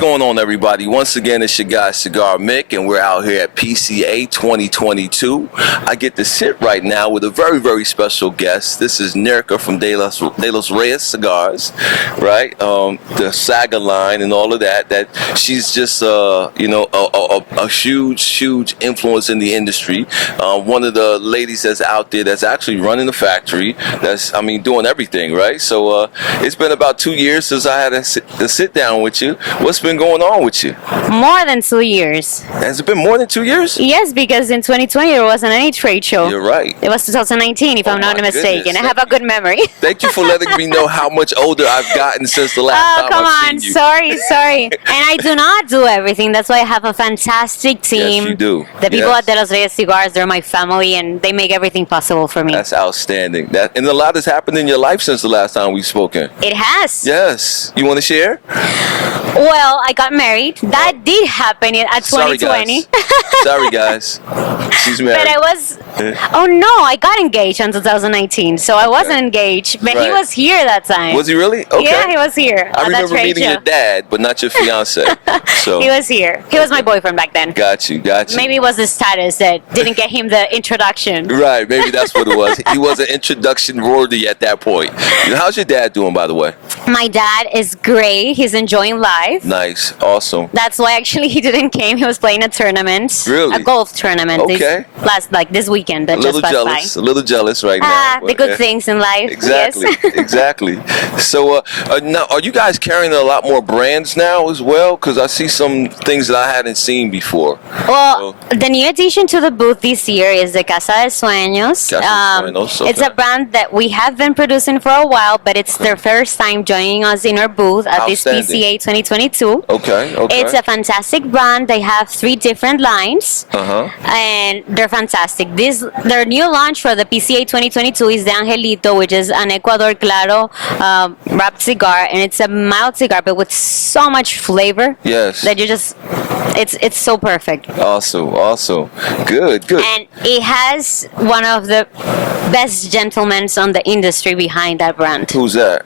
going on, everybody? Once again, it's your guy, Cigar Mick, and we're out here at PCA 2022. I get to sit right now with a very, very special guest. This is Nirka from De Los Reyes Cigars, right? The Saga line and all of that. That she's just, a huge, huge influence in the industry. One of the ladies that's out there that's actually running the factory. That's, doing everything, right? So it's been about 2 years since I had to sit down with you. What's been going on with you? More than 2 years. Has it been more than 2 years? Yes, because in 2020 there wasn't any trade show. You're right. It was 2019, if I'm not mistaken. I have a good memory. Thank you for letting me know how much older I've gotten since the last time I've seen you. Sorry. And I do not do everything. That's why I have a fantastic team. Yes, you do. The people at De Los Reyes Cigars, they're my family, and they make everything possible for me. That's outstanding. And a lot has happened in your life since the last time we've spoken. It has. Yes. You want to share? Well, I got married. That did happen at 2020. Sorry, guys. She's married. But I got engaged in 2019. So I wasn't engaged, but he was here that time. Was he really? Okay. Yeah, he was here. I remember meeting your dad, but not your fiance. So he was here. He was my boyfriend back then. Got you. Maybe it was the status that didn't get him the introduction. Right, maybe that's what it was. He wasn't introduction worthy at that point. How's your dad doing, by the way? My dad is great. He's enjoying life. Nice. Awesome. That's why actually he didn't came. He was playing a tournament. Really? A golf tournament. Okay. This weekend. That a little just jealous. A little jealous right now. The good things in life. Exactly. Yes. Exactly. So now, are you guys carrying a lot more brands now as well? Because I see some things that I hadn't seen before. Well, the new addition to the booth this year is the Casa de Sueños. Okay. It's a brand that we have been producing for a while, but it's their first time joining us in our booth at this PCA 2022. Okay. It's a fantastic brand. They have 3 different lines, and they're fantastic. Their new launch for the PCA 2022 is the Angelito, which is an Ecuador Claro wrapped cigar, and it's a mild cigar, but with so much flavor. Yes. That you just, it's so perfect. Awesome. Good. And it has one of the best gentlemen on the industry behind that brand. Who's that?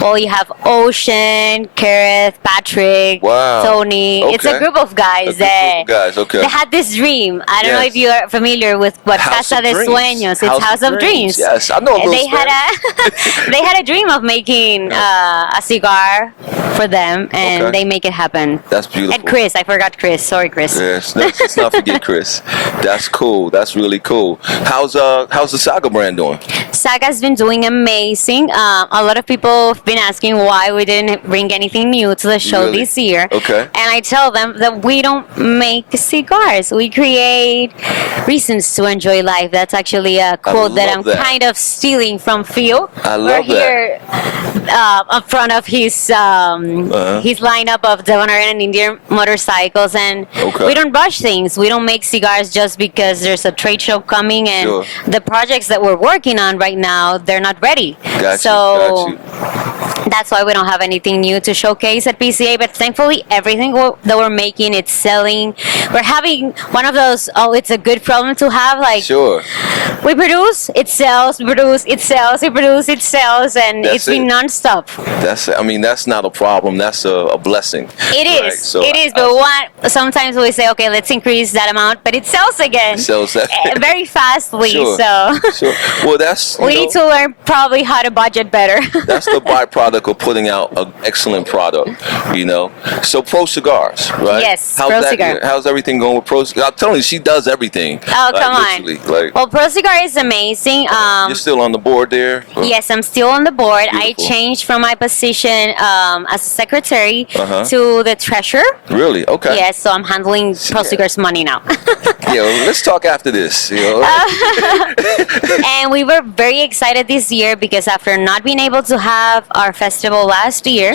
Well, you have Ocean, Kareth, Patrick, Tony. Okay. It's a group of guys Okay. They had this dream. I don't know if you are familiar with what Casa de Sueños. It's House of Dreams. Yes, I know. They had a dream of making a cigar for them, and they make it happen. That's beautiful. And Chris, I forgot Chris. Sorry, Chris. Yes, let's not forget Chris. That's cool. That's really cool. How's the Saga brand doing? Saga's been doing amazing. A lot of people have been asking why we didn't bring anything new to the show this year. Okay. And I tell them that we don't make cigars. We create reasons to enjoy life. That's actually a quote that I'm kind of stealing from Phil. We're here in front of his lineup of Delaware and Indian motorcycles, and we don't rush things. We don't make cigars just because there's a trade show coming, and the projects that we're working on right now, they're not ready. Got you. That's why we don't have anything new to showcase at PCA, but thankfully everything that we're making, it's selling. We're having one of those, it's a good problem to have, we produce, it sells, we produce, it sells, we produce, it sells, and it's been nonstop. That's not a problem, that's a blessing. It is, but sometimes we say, okay, let's increase that amount, but it sells again. Very fastly, Sure. Well, we need to learn probably how to budget better. That's the byproduct of putting out an excellent product, So Pro Cigars, right? Yes, Pro Cigar. How's everything going with Pro Cigar? I'm telling you, she does everything. Oh, come on. Well, Pro Cigar is amazing. You're still on the board there? Yes, I'm still on the board. Beautiful. I changed from my position as a secretary to the treasurer. Really? Okay. Yes, so I'm handling Pro Cigar's money now. Let's talk after this. And we were very excited this year because after not being able to have our festival last year,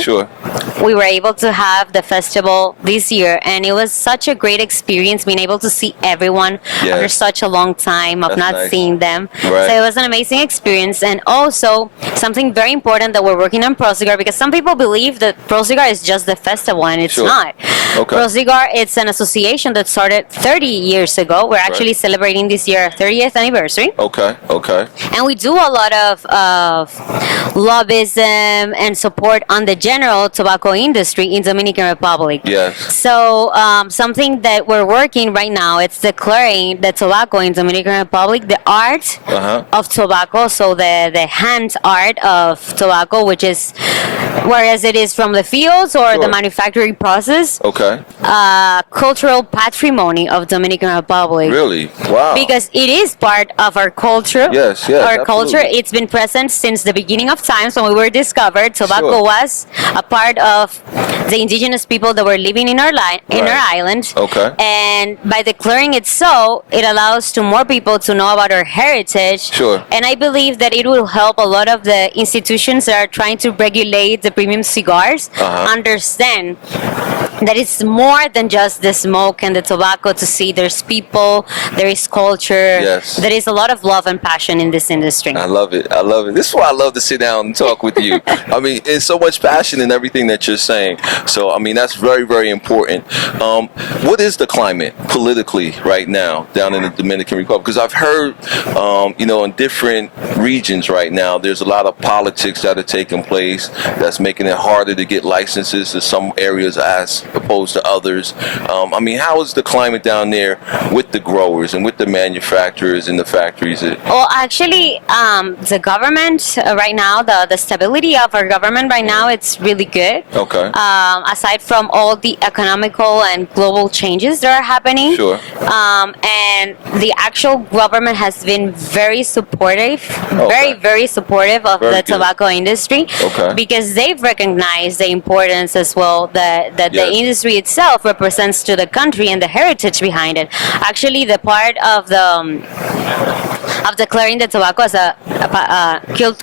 we were able to have the festival this year, and it was such a great experience being able to see everyone after such a long time of not seeing them. So it was an amazing experience, and also something very important that we're working on Pro Cigar, because some people believe that Pro Cigar is just the festival, and it's not. Pro Cigar, it's an association that started 30 years ago. We're actually celebrating this year our 30th anniversary. And we do a lot of lobbyism and support on the general tobacco tobacco industry in Dominican Republic. Yes. So something that we're working right now, it's declaring the tobacco in Dominican Republic, the art of tobacco, so the hand art of tobacco, which is whereas it is from the fields or the manufacturing process. Okay. Cultural patrimony of Dominican Republic. Really? Wow. Because it is part of our culture. Yes, Our absolutely. culture, it's been present since the beginning of times when we were discovered. Tobacco was a part of the indigenous people that were living in our island. Okay. And by declaring it so, it allows to more people to know about our heritage. Sure. And I believe that it will help a lot of the institutions that are trying to regulate the premium cigars understand that it's more than just the smoke and the tobacco, to see there's people, there is culture, there is a lot of love and passion in this industry. I love it. I love it. This is why I love to sit down and talk with you. I mean, there's so much passion in everything that you're saying. So, I mean, that's very, very important. What is the climate politically right now down in the Dominican Republic? Because I've heard, in different regions right now, there's a lot of politics that are taking place that's making it harder to get licenses to some areas as opposed to others. I mean, how is the climate down there with the growers and with the manufacturers and the factories? Well, actually, the government right now, the stability of our government right now, it's really good. Okay. Aside from all the economical and global changes that are happening. Sure. And the actual government has been very supportive, very supportive of the tobacco industry. Okay. Because they've recognized the importance as well that the industry itself represents to the country and the heritage behind it. Actually, the part of declaring the tobacco as a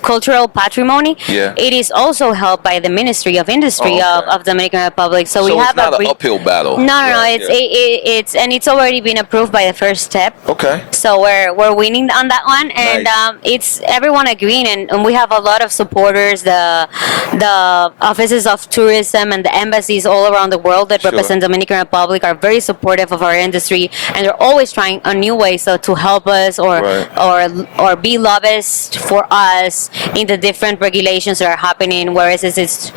cultural patrimony, it is also held by the Ministry of Industry of Dominican Republic. So we have it's not an uphill battle. No. It's already been approved by the first step. Okay. So we're winning on that one, and it's everyone agreeing, and we have a lot of supporters. The offices of tourism and the embassies all around the world that represent Dominican Republic are very supportive of our industry, and they're always trying a new way to help us or be lobbyists for us in the different regulations that are happening. Whereas it's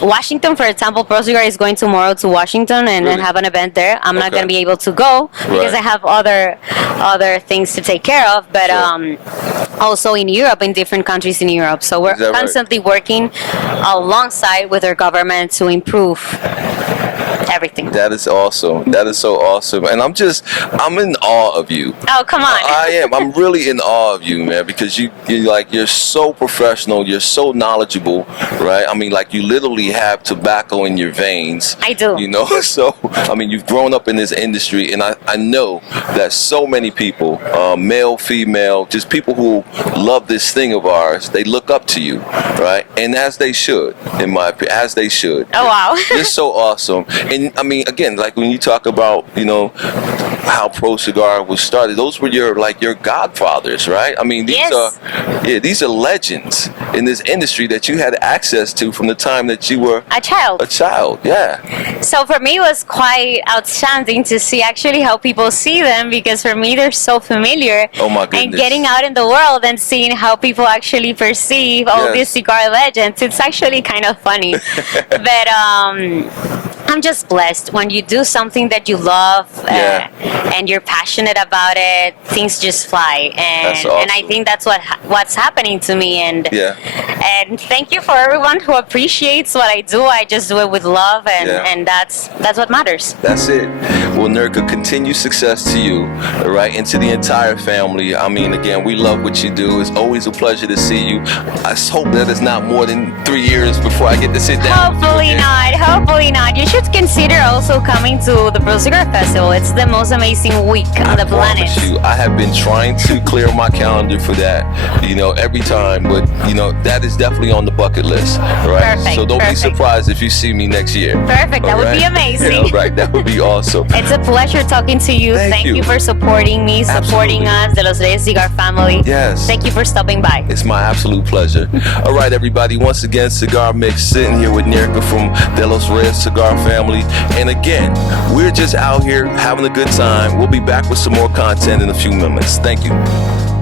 Washington, for example, ProCigar is going tomorrow to Washington and have an event there. I'm not going to be able to go because I have other things to take care of, but also in Europe, in different countries in Europe. So we're constantly working alongside with our government to improve everything. That is awesome. That is so awesome. And I'm in awe of you. Oh, come on. I am. I'm really in awe of you, man, because you're so professional. You're so knowledgeable, right? I mean, like, you literally have tobacco in your veins. I do. So, I mean, you've grown up in this industry, and I know that so many people, male, female, just people who love this thing of ours, they look up to you, right? And as they should, in my opinion, as they should. Oh, wow. It's so awesome. And I mean, again, like when you talk about, how Pro Cigar was started, those were your godfathers, right? I mean, these are legends in this industry that you had access to from the time that you were a child. So for me, it was quite outstanding to see actually how people see them, because for me, they're so familiar. Oh my goodness. And getting out in the world and seeing how people actually perceive all these cigar legends, it's actually kind of funny. But I'm just blessed when you do something that you love and you're passionate about it. Things just fly, and that's awesome. And I think that's what's happening to me. And thank you for everyone who appreciates what I do. I just do it with love, and that's what matters. That's it. Well, Nirka, continued success to you, right, and to the entire family. I mean, again, we love what you do. It's always a pleasure to see you. I hope that it's not more than 3 years before I get to sit down. Hopefully not. You should consider also coming to the Pro Cigar Festival. It's the most amazing week on the planet. I have been trying to clear my calendar for that, every time, but that is definitely on the bucket list, right? Perfect, so don't be surprised if you see me next year. Perfect. That would be amazing. Right, that would be awesome. It's a pleasure talking to you. Thank you for supporting me, supporting us, the Los Reyes Cigar family. Yes. Thank you for stopping by. It's my absolute pleasure. All right, everybody. Once again, Cigar Mix, sitting here with Nirka from the Los Reyes Cigar family. And again, we're just out here having a good time. We'll be back with some more content in a few moments. Thank you.